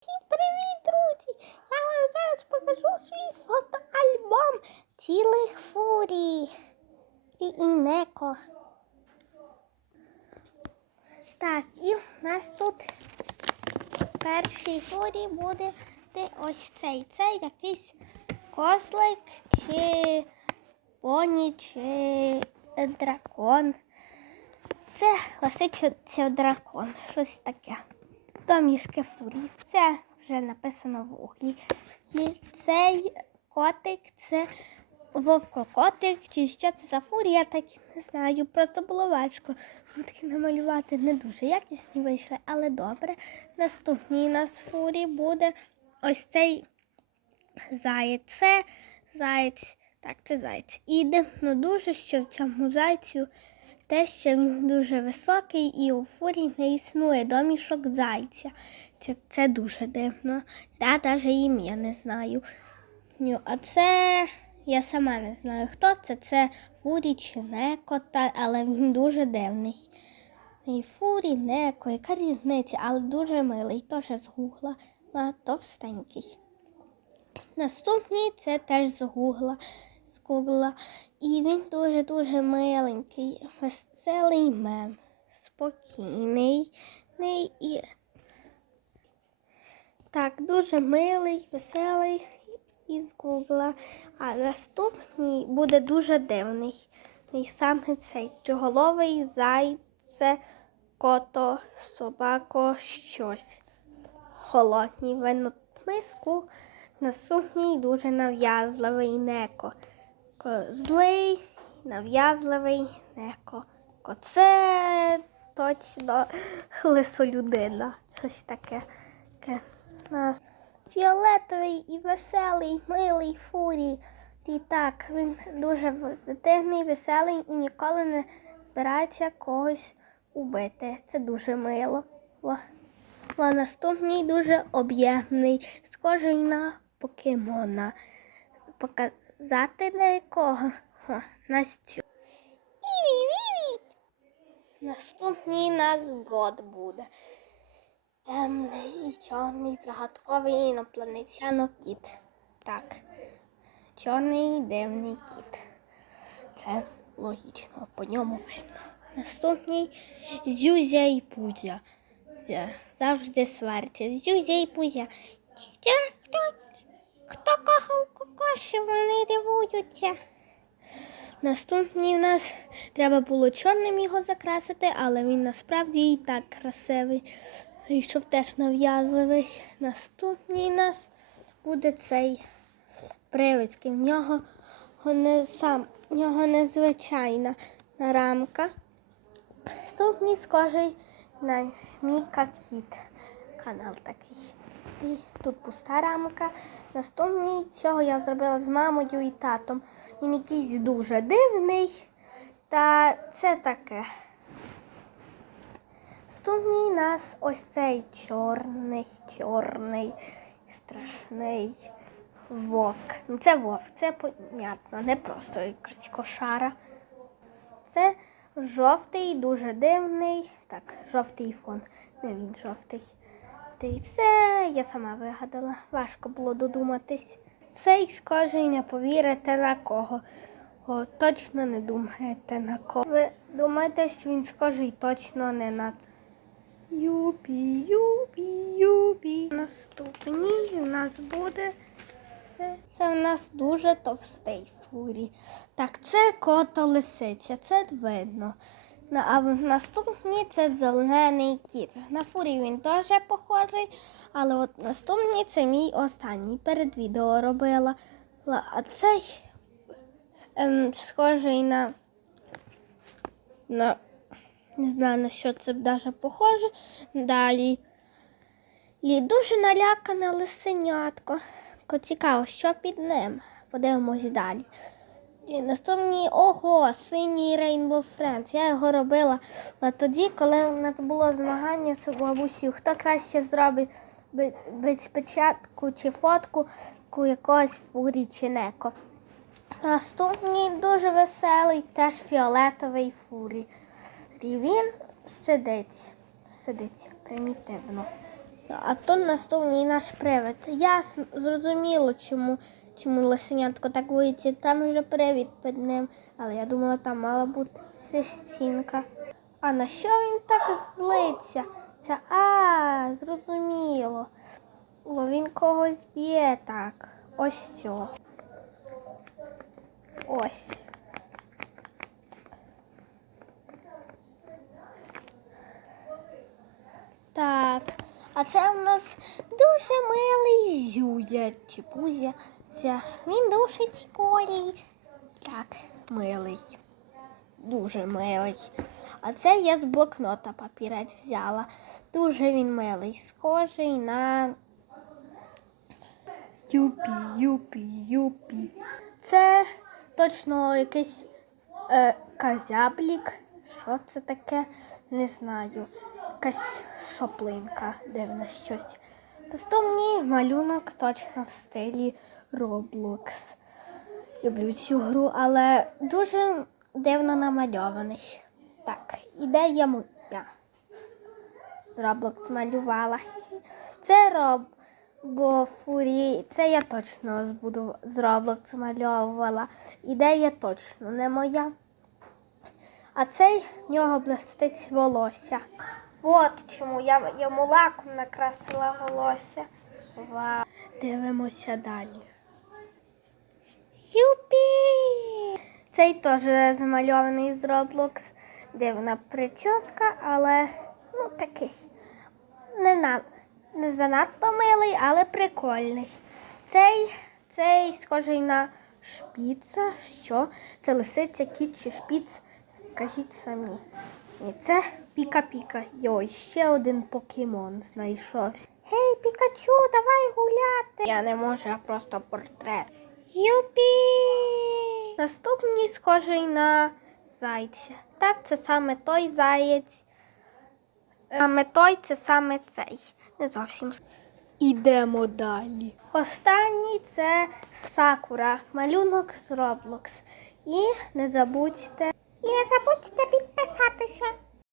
Всім привіт, друзі! Я вам зараз покажу свій фотоальбом цілих фурій і інеко. Так, і в нас тут в першій фурі буде ось цей. Це якийсь козлик чи поні, чи дракон. Це лисичий дракон, щось таке. Домішки фурії. Це вже написано в углі. І цей котик це вовкокотик, чи що це за фурія, я так не знаю. Просто було важко. Таки намалювати не дуже якісні вийшли, але добре. Наступній нас фурі буде ось цей заєць. Це заєць. Так, це заєць. І дивно дуже, що в цьому зайцю те, дуже високий, і у фурі не існує домішок зайця. Це, це дуже дивно. Та навіть ім'я не знаю. Ну, а це я сама не знаю, хто це. Це фурі чи неко, але він дуже дивний. І фурі, неко, яка різниця, але дуже милий, теж з гугла, товстенький. Наступний це теж з гугла. З. І він дуже-дуже миленький, веселий мем, спокійний. І... Так, дуже милий, веселий із гугла. А наступний буде дуже дивний. І саме цей трьоголовий зайце, кото, собако, щось. Холодній винну миску. Наступний дуже нав'язливий неко. Злий, нав'язливий неко. Це точно лисолюдина. Щось таке. фіолетовий і веселий, милий фурій. І він дуже позитивний, веселий і ніколи не збирається когось убити. Це дуже мило. А наступний дуже об'ємний, схожий на покемона. Показати на якого? Настю. Наступний нас год буде. Темний і чорний загадковий інопланетяно кіт. Так. Чорний дивний кіт. Це логічно, по ньому видно. Наступний Зюзя і Пузя. Завжди сваряться. Зюзя і Пузя. Хто, кокоші, вони дивуються. Наступний в нас треба було чорним його закрасити, але він насправді і так красивий. Вийшов теж нав'язливий. Наступний у нас буде цей привицький. В нього не сам, в нього незвичайна рамка. Наступний схожий на Міка Кіт. Канал такий. І тут пуста рамка. Наступний цього я зробила з мамою і татом. Він якийсь дуже дивний. Та це таке. Наступний нас ось цей чорний, чорний, страшний вовк. Ну, Це вовк, це понятно, не просто якась кошара. Це жовтий, дуже дивний. Так, жовтий фон. Не він жовтий. Й це я сама вигадала. Важко було додуматись. Цей схожий не повірите на кого. О, точно не думаєте на кого. Ви думаєте, що він схожий точно не на це. Юпі, юпі, юпі. Наступний у нас буде. Це в нас дуже товстий фурі. Так, це кото лисиця, це видно. На- А в наступній це зелений кіт. На фурі він теж похожий, але от наступний це мій останній. Перед відео робила. Ла- А цей ем, схожий на, на не знаю на що це даже похоже. Далі. І дуже налякане лисенятко. Цікаво, що під ним. Подивимось далі. І наступні ого, синій Rainbow Friends. Я його робила тоді, коли у нас було змагання з бабусів, хто краще зробить би- печатку чи фотку ку якогось фурі чи неко. Наступний дуже веселий, теж фіолетовий фурі. І він сидить, сидить примітивно. А то наступний наш привид. Ясно, зрозуміло, чому, чому лисенятко так боїться. Там вже привід під ним. Але я думала, там мала бути стінка. А на що він так злиться? Це а, зрозуміло. О, він когось б'є так. Ось цього. Ось. Так, а це в нас дуже милий зюзя чи пузя. Це він душить колій. Так, милий. Дуже милий. А це я з блокнота папірець взяла. Дуже він милий, схожий на Юпі, юпі, юпі. Це точно якийсь е, казяблік. Що це таке? Не знаю. Якась соплинка, дивне щось. Наступний малюнок точно в стилі Roblox. Люблю цю гру, але дуже дивно намальований. Так, ідея моя. З Roblox малювала. Це роб. Бо фурі, це я точно буду з Roblox малювала. Ідея точно не моя. А цей в нього блистить волосся. От чому я йому лаком накрасила волосся. Вау. Дивимося далі. Юпі! Цей теж замальований з Roblox. Дивна прическа, але ну такий. Не, на, не занадто милий, але прикольний. Цей, цей схожий на шпіца. Що? Це лисиця, кіт чи шпіц? Скажіть самі. І це Піка-Піка. Йой, ще один покемон знайшовся. Гей, Пікачу, давай гуляти. Я не можу, а просто портрет. Юпі! Наступний схожий на зайця. Так, це саме той заєць. Саме той це саме цей. Не зовсім. Ідемо далі. Останній це Сакура, малюнок з Roblox. І не забудьте. І не забудьте підписатися.